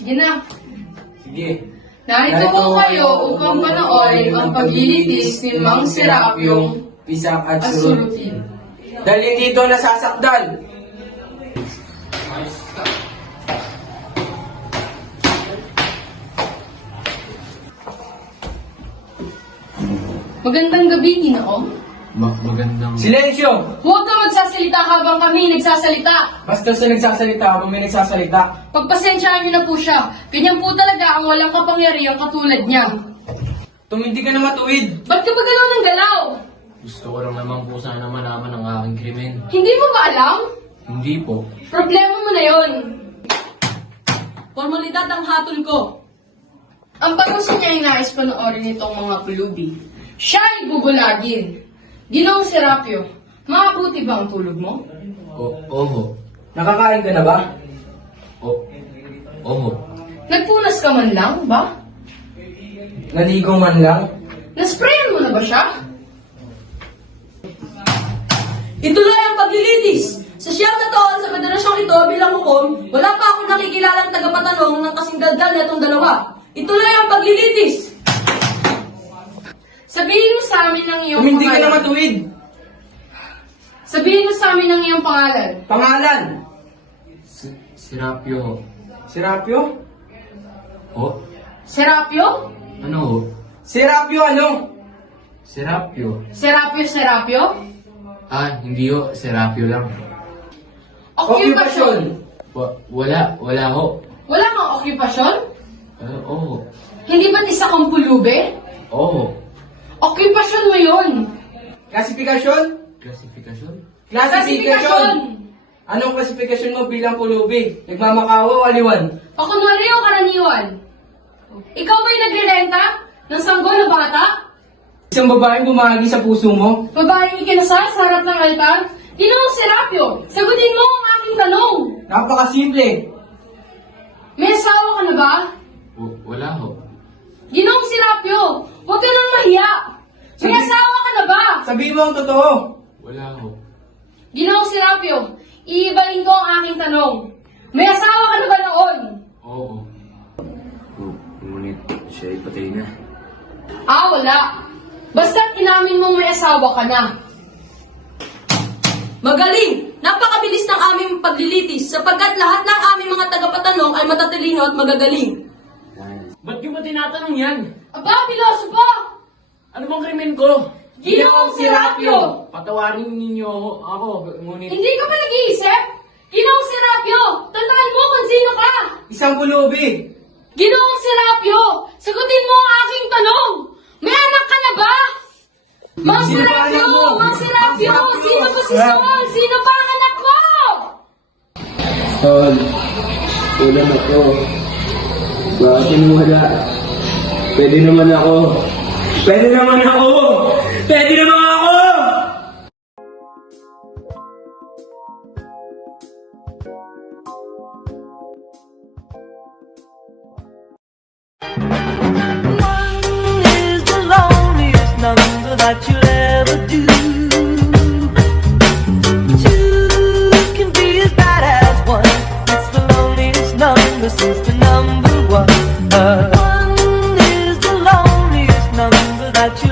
Sige na. Sige. Narito po kayo upang panoorin ang paglilitis ni Mang Serapyong Pisak at Asurutin. Dahil hindi ito nasasakdal. Magandang gabi, Ginoong. Magandang... Silensyo! Huwag ka magsasalita habang kami nagsasalita. Basta sa nagsasalita habang may nagsasalita. Pagpasensyaan niyo na po siya. Ganyan po talaga ang walang kapangyarihan katulad niya. Tumindi ka na matuwid. Ba't ka ba galaw ng galaw? Gusto ko lang naman po sana malaman ang aking krimen. Hindi mo ba alam? Hindi po. Problema mo na yon. Formalidad ang hatol ko. Ang pag-uso niya ay nais panoorin itong mga pulubi. Siya ay bubulagin. Ginoong Serapyo, maabuti ba ang tulog mo? Oho. Nakakain ka na ba? Oho. Nagpunas ka man lang, ba? Naligo man lang? Nasprayan mo na ba siya? Ituloy ang paglilitis! Sa siyang na taon sa federasyong ito bilang hukom, wala pa akong nakikilalang tagapatanong ng kasingdaldan na itong dalawa. Ituloy ang paglilitis! Sabihin mo sa amin ang iyong Tumindi ka na pangalan. matuwid. Sabihin mo sa amin ang iyong pangalan. Pangalan? Serapyo. Serapyo? O? Serapyo? Ano ho? Serapyo ano? Serapyo. Serapyo? Hindi ho. Serapyo lang. Okupasyon. Wala ho. Wala kang okupasyon? Oho. Hindi ba't isa kang pulube? Oho. Okupasyon mo yun. Klasifikasyon? Klasifikasyon? Klasifikasyon! Anong klasifikasyon mo bilang pulubi? Nagmamakawa o aliwan? Pakunwari o karaniwan? Ikaw ba'y nagrerenta ng sanggol na bata? Isang babaeng bumahagi sa puso mo? Babaeng ikinasal sa harap ng altar? Ginoong Serapyo, sagutin mo ang aking tanong. Napakasimple. May asawa ka na ba? Wala ho. Ginoong Serapyo, huwag ka nang mahiya. May asawa ka na ba? Sabihin mo ang totoo. Wala ho. Ginoong Serapyo, iibalin ko ang aking tanong. May asawa ka na ba noon? Oo. Ngunit siya ay patay na. Wala. Basta't inamin mong may asawa ka na. Magaling! Napakabilis ng aming paglilitis sapagkat lahat ng aming mga tagapatanong ay matatalino at magagaling. Ba't yung ba tinatanong yan? Aba, pilosopo! Ano bang krimen ko? Ginoong Serapyo! Patawarin ninyo ako, ngunit... Hindi ka pa nag-iisip? Ginoong Serapyo, tandaan mo kung sino ka! Isang pulubi. Ginoong Serapyo, sagutin mo ang aking tanong! May anak ka na ba? Mang Sino pa Serapyo! anak mo? Mang Serapyo! Mang Serapyo! Sino ba si Sol? Sino pa ang anak mo? Tol, ulan ako. Bakit mo wala? Pwede naman ako. Pwede naman ako! Pwede naman ako! One is the loneliest number that you'll ever do. Two can be as bad as one. It's the loneliest number since the number one. One is the loneliest number that you